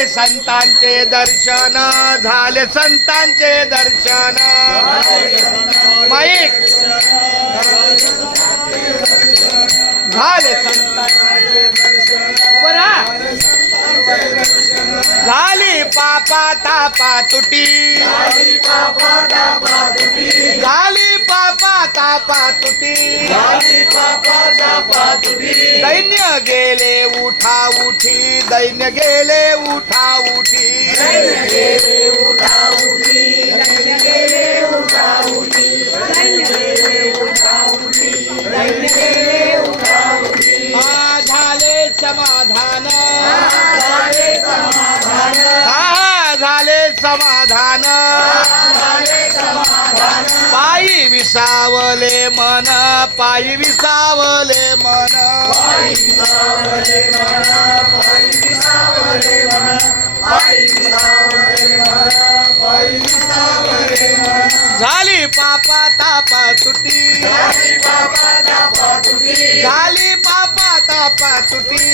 झाले संतांचे दर्शन, झाले संतांचे दर्शन. माईक झाले संतांचे उभं राहा. झाली पापा तापा तुटी, झाली पापा तापा तुटी, दैन्य गेले उठा उठी, दैन्य गेले उठा उठी. झाले समाधान, झाले समाधान. पायी विसावले मन, पायी विसावले मन. झाली पापा तापा तुटी, झाली पापा तापा तुटी.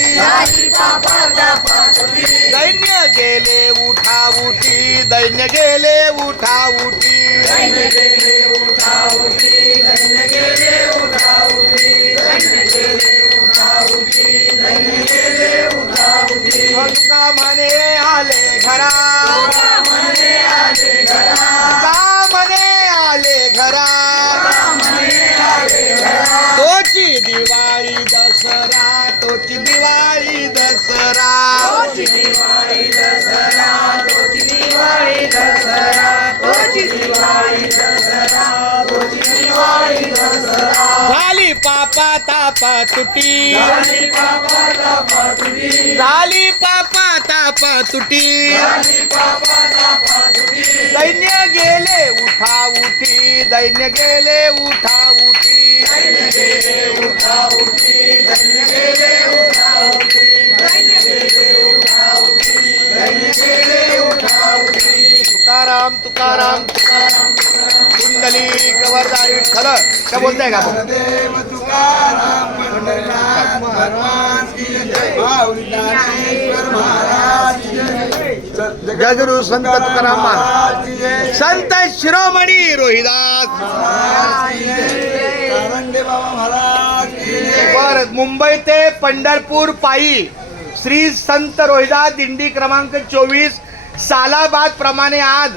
दैन्य गेले उठा उठी, दैन्य गेले उठा उठी. तुका म्हणे आले घरा, तुका म्हणे आले घरा. तोची दिवाळी दसरा, तोची दिवाळी दसरा. झाली पापा तापा तुटी, झाली पापा तापा तुटी. दैन्य गेले उठा उठी, दैन्य गेले उठा उठी. तुकाराम तुकाराम तुकाराम, कुंडली कवरदा विठ्ठल. काय बोलताय का? जगुरु संत तुकाराम महाराज, संत शिरोमणी रोहिदास. मुंबई ते पंढरपूर पायी श्री संत रोहिदास दिंडी क्रमांक 24 सालाबाद प्रमाणे आज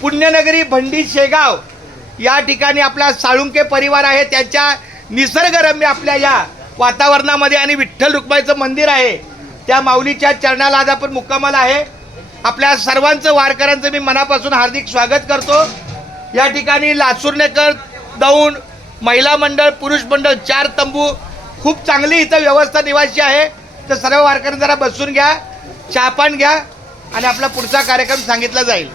पुण्यनगरी भंडी शेगाव या ठिकाणी आपला साळुंके परिवार आहे. त्याच्या निसर्गरम्य आपल्या या वातावरणामध्ये आणि विठ्ठल रुक्माईचं मंदिर आहे त्या माऊलीच्या चरणाला आज आपण मुक्कामाला आहे. आपल्या सर्वांचं वारकऱ्यांचं मी मनापासून हार्दिक स्वागत करतो. या ठिकाणी लासूरनेकर दौंड महिला मंडळ, पुरुष मंडळ 4 तंबू, खूप चांगली इथं व्यवस्था निवासी आहे. तर सर्व वारकऱ्यांनी जरा बसून घ्या, चहापान घ्या आणि आपला पुढचा कार्यक्रम सांगितला जाईल.